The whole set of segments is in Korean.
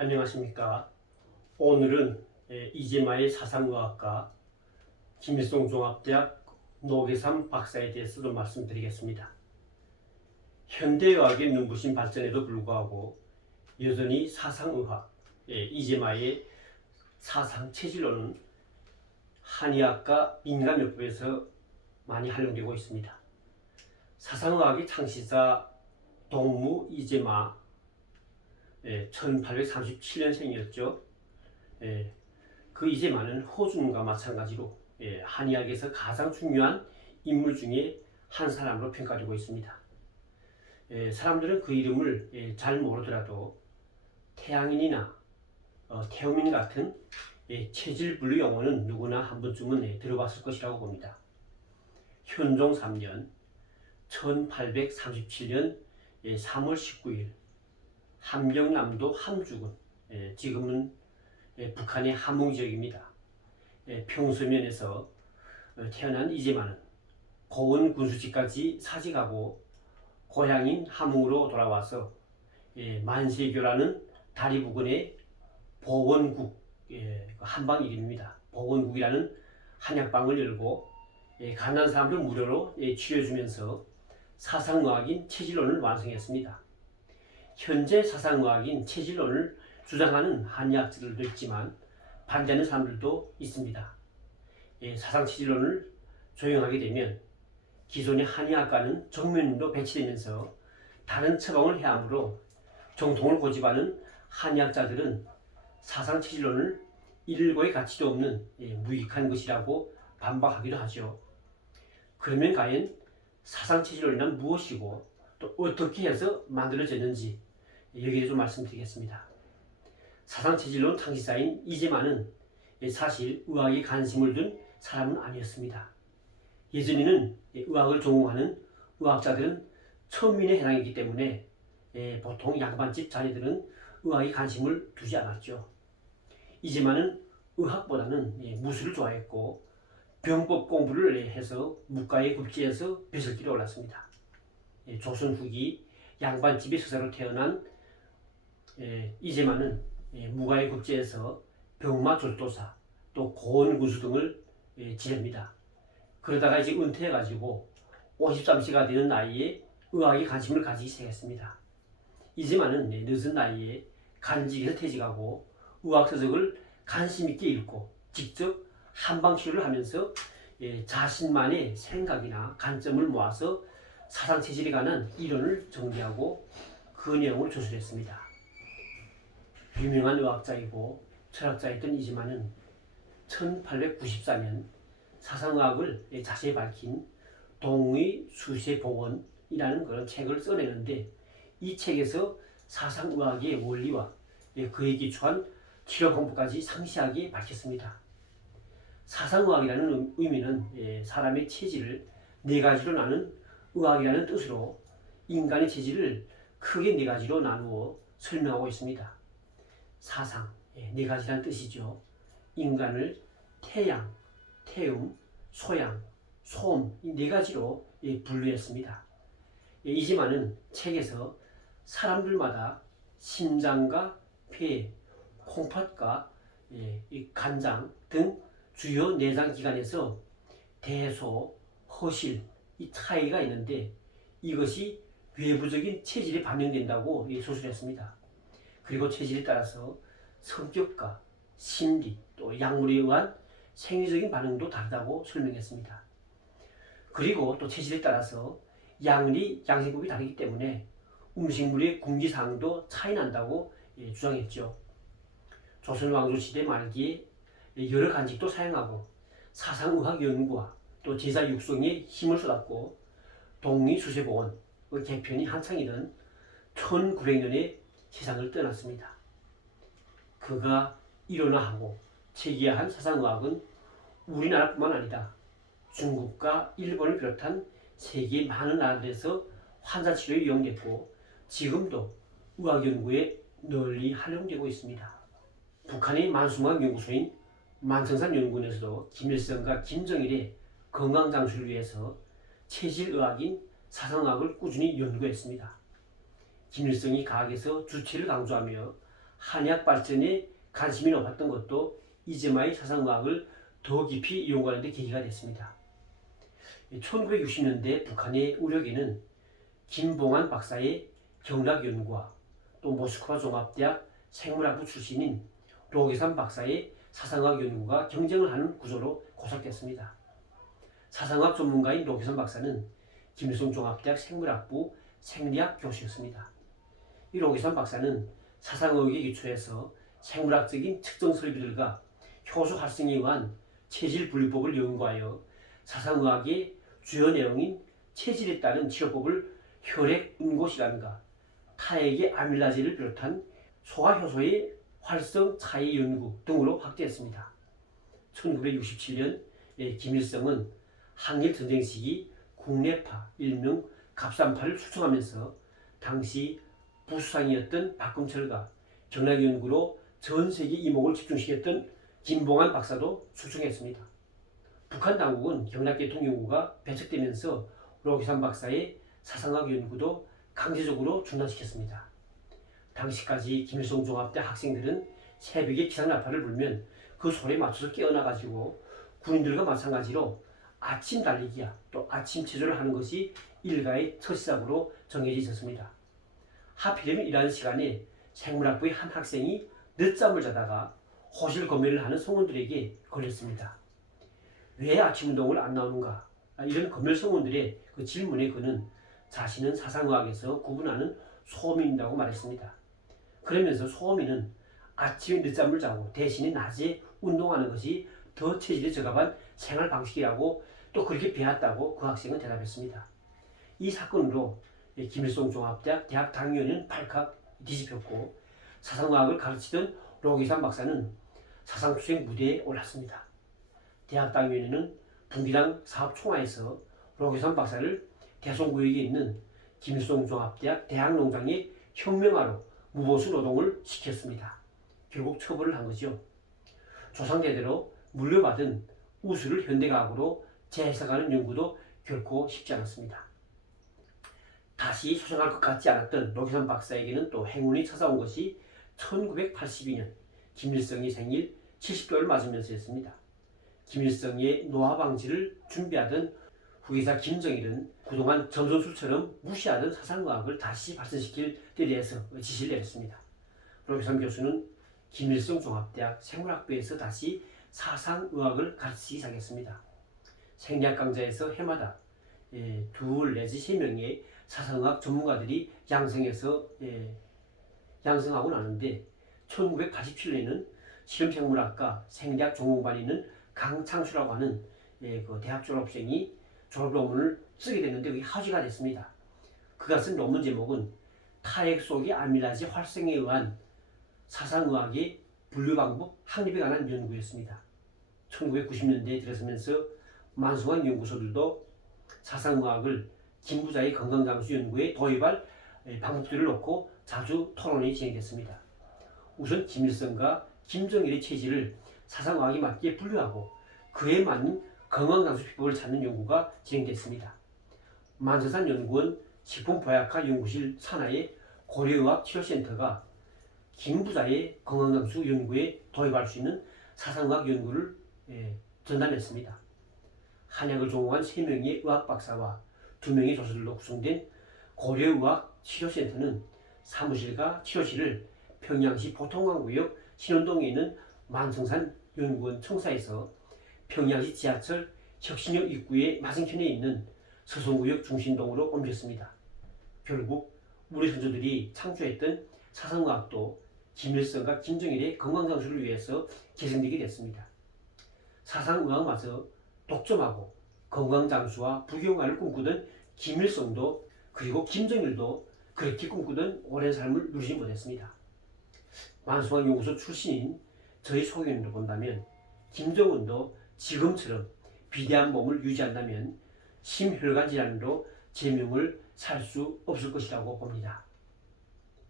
안녕하십니까. 오늘은 이재마의 사상의학과 김일성 종합대학 노계삼 박사에 대해서 좀 말씀드리겠습니다. 현대의학의 눈부신 발전에도 불구하고 여전히 사상의학, 이재마의 사상체질론은 한의학과 민간요법에서 많이 활용되고 있습니다. 사상의학의 창시자 동무 이재마 1837년생이었죠. 그 이재마는 호준과 마찬가지로 한의학에서 가장 중요한 인물 중에 한 사람으로 평가되고 있습니다. 사람들은 그 이름을 잘 모르더라도 태양인이나 태음인 같은 체질 분류 용어는 누구나 한 번쯤은 들어봤을 것이라고 봅니다. 현종 3년 1837년 3월 19일 함경남도 함주군, 지금은 북한의 함흥 지역입니다. 평소면에서 태어난 이재마는 고원 군수지까지 사직하고 고향인 함흥으로 돌아와서 만세교라는 다리 부근의 보원국, 한방 이름입니다. 보원국이라는 한약방을 열고 가난한 사람들 무료로 치료해주면서 사상의학인 체질론을 완성했습니다. 현재 사상의학인 체질론을 주장하는 한의학자들도 있지만 반대하는 사람들도 있습니다. 사상체질론을 적용하게 되면 기존의 한의학과는 정면으로 배치되면서 다른 처방을 해야 하므로 정통을 고집하는 한의학자들은 사상체질론을 일고의 가치도 없는 무익한 것이라고 반박하기도 하죠. 그러면 과연 사상체질론이란 무엇이고 또 어떻게 해서 만들어졌는지 여기에 좀 말씀드리겠습니다. 사상체질론 창시자인 이재마는 사실 의학에 관심을 둔 사람은 아니었습니다. 예전에는 의학을 전공하는 의학자들은 천민에 해당했기 때문에 보통 양반집 자녀들은 의학에 관심을 두지 않았죠. 이재마는 의학보다는 무술을 좋아했고 병법 공부를 해서 무가의 급제에서 벼슬길에 올랐습니다. 조선 후기 양반집의 서사로 태어난 이재마는 무가의 급제에서 병마 절도사 또 고원군수 등을 지냅니다. 그러다가 이제 은퇴해가지고 53세가 되는 나이에 의학에 관심을 가지기 시작했습니다. 이재마는 늦은 나이에 간직에서 퇴직하고 의학 서적을 관심 있게 읽고 직접 한방 치료를 하면서 자신만의 생각이나 관점을 모아서 사상체질에 관한 이론을 정리하고 그 내용을 조술했습니다. 유명한 의학자이고 철학자였던 이재마는 1894년 사상의학을 자세히 밝힌 동의 수세복원이라는 그런 책을 써내는데 이 책에서 사상의학의 원리와 그에 기초한 치료 공부까지 상세하게 밝혔습니다. 사상의학이라는 의미는 사람의 체질을 네 가지로 나눈 의학이라는 뜻으로 인간의 체질을 크게 네 가지로 나누어 설명하고 있습니다. 사상, 네 가지란 뜻이죠. 인간을 태양, 태음, 소양, 소음 이 네 가지로 분류했습니다. 이재마는 책에서 사람들마다 심장과 폐, 콩팥과 간장 등 주요 내장 기관에서 대소, 허실 이 차이가 있는데 이것이 외부적인 체질에 반영된다고 조술했습니다. 그리고 체질에 따라서 성격과 심리 또 약물에 의한 생리적인 반응도 다르다고 설명했습니다. 그리고 또 체질에 따라서 양리, 양생법이 다르기 때문에 음식물의 금기사항도 차이 난다고 주장했죠. 조선 왕조 시대 말기에 여러 간직도 사용하고 사상의학 연구와 또 제사 육성에 힘을 쏟았고 동의수세보원 그 개편이 한창이던 1900년에 세상을 떠났습니다. 그가 일원화하고 체계화한 사상의학은 우리나라뿐만 아니다. 중국과 일본을 비롯한 세계 많은 나라들에서 환자 치료에 이용됐고 지금도 의학 연구에 널리 활용되고 있습니다. 북한의 만수무학 연구소인 만성산 연구원에서도 김일성과 김정일의 건강 장수를 위해서 체질의학인 사상의학을 꾸준히 연구했습니다. 김일성이 과학에서 주체를 강조하며 한의학 발전에 관심이 높았던 것도 이즈마의 사상의학을 더 깊이 이용하는 데 계기가 됐습니다. 1960년대 북한의 의료계는 김봉환 박사의 경락 연구와 또 모스크바 종합대학 생물학부 출신인 로게산 박사의 사상학 연구가 경쟁을 하는 구조로 고착됐습니다. 사상학 전문가인 로게산 박사는 김일성 종합대학 생물학부 생리학 교수였습니다. 이 로게산 박사는 사상의학의 기초에서 생물학적인 측정 설비들과 효소 활성에 의한 체질 분류법을 연구하여 사상의학의 주요 내용인 체질에 따른 치료법을 혈액 응고 시간과 타액의 아밀라제를 비롯한 소화효소의 활성 차이 연구 등으로 확대했습니다. 1967년 김일성은 한일 전쟁 시기 국내파 일명 갑산파를 초청하면서 당시 부수상이었던 박금철과 경락 연구로 전 세계 이목을 집중시켰던 김봉환 박사도 초청했습니다. 북한 당국은 경락 계통 연구가 배척되면서 로게산 박사의 사상학 연구도 강제적으로 중단시켰습니다. 당시까지 김일성 종합대 학생들은 새벽에 기상나팔을 불면 그 소리에 맞춰서 깨어나가지고 군인들과 마찬가지로 아침 달리기야 또 아침 체조를 하는 것이 일가의 첫시작으로 정해져 있었습니다. 하필이면 이러한 시간에 생물학부의 한 학생이 늦잠을 자다가 호실 검열을 하는 성원들에게 걸렸습니다. 왜 아침 운동을 안 나오는가? 이런 검열 성원들의 그 질문에 그는 자신은 사상의학에서 구분하는 소민이라고 말했습니다. 그러면서 소민은 아침에 늦잠을 자고 대신에 낮에 운동하는 것이 더 체질에 적합한 생활 방식이라고 또 그렇게 배웠다고 그 학생은 대답했습니다. 이 사건으로 김일성 종합대학 대학 당위원회는 발칵 뒤집혔고 사상의학을 가르치던 로게산 박사는 사상투쟁 무대에 올랐습니다. 대학 당위원회는 분기당 사업 총회에서 로게산 박사를 대송구역에 있는 김일성 종합대학 대학농장의 혁명화로 무보수 노동을 시켰습니다. 결국 처벌을 한 거죠. 조상대대로 물려받은 우수를 현대과학으로 재해석하는 연구도 결코 쉽지 않았습니다. 다시 소생할 것 같지 않았던 로게산 박사에게는 또 행운이 찾아온 것이 1982년 김일성이 생일 70개월 맞으면서였습니다. 김일성의 노화 방지를 준비하던 후계자 김정일은 그동안 점선술처럼 무시하던 사상의학을 다시 발전시킬 때 대해서 지시를 내렸습니다. 로게산 교수는 김일성 종합대학 생물학부에서 다시 사상의학을 가르치기 시작했습니다. 생리학 강좌에서 해마다 2 내지 3명의 사상의학 전문가들이 양성하고 나는데 1987년에는 실험생물학과 생리학 전공반에 있는 강창수라고 하는 그 대학 졸업생이 졸업 논문을 쓰게 됐는데 그게 화제가 됐습니다. 그가 쓴 논문 제목은 타액 속의 아밀라제 활성에 의한 사상의학의 분류 방법 확립에 관한 연구였습니다. 1990년대에 들어서면서 만성학 연구소들도 사상의학을 김부자의 건강장수 연구에 도입할 방법들을 놓고 자주 토론이 진행됐습니다. 우선 김일성과 김정일의 체질을 사상의학에 맞게 분류하고 그에 맞는 건강장수 비법을 찾는 연구가 진행됐습니다. 만성산 연구원 식품보약학 연구실 산하의 고려의학 치료센터가 김부자의 건강장수 연구에 도입할 수 있는 사상의학 연구를 전담했습니다. 한약을 전공한 3명의 의학 박사와 2명의 교수들로 구성된 고려의학 치료센터는 사무실과 치료실을 평양시 보통강구역 신원동에 있는 만성산 연구원 청사에서 평양시 지하철 혁신역 입구의 맞은편에 있는 서성구역 중심동으로 옮겼습니다. 결국 우리 선조들이 창조했던 사상의학도 김일성과 김정일의 건강장수를 위해서 계승되게 됐습니다. 사상의학마저 독점하고 건강장수와 부귀영화를 꿈꾸던 김일성도 그리고 김정일도 그렇게 꿈꾸던 오랜 삶을 누리지 못했습니다. 만성학 연구소 출신인 저희 소견으로 본다면 김정은도 지금처럼 비대한 몸을 유지한다면 심혈관 질환으로 제명을 살 수 없을 것이라고 봅니다.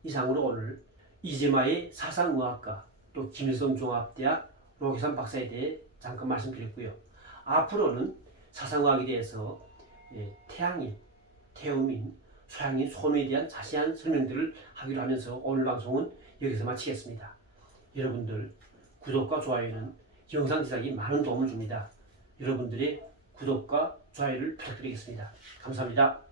이상으로 오늘 이재마의 사상의학과 또 김일성 종합대학 로게산 박사에 대해 잠깐 말씀드렸고요. 앞으로는 사상의학에 대해서 태양인, 태음인, 소양인, 소음에 대한 자세한 설명들을 하기로 하면서 오늘 방송은 여기서 마치겠습니다. 여러분들 구독과 좋아요는 영상 제작에 많은 도움을 줍니다. 여러분들의 구독과 좋아요를 부탁드리겠습니다. 감사합니다.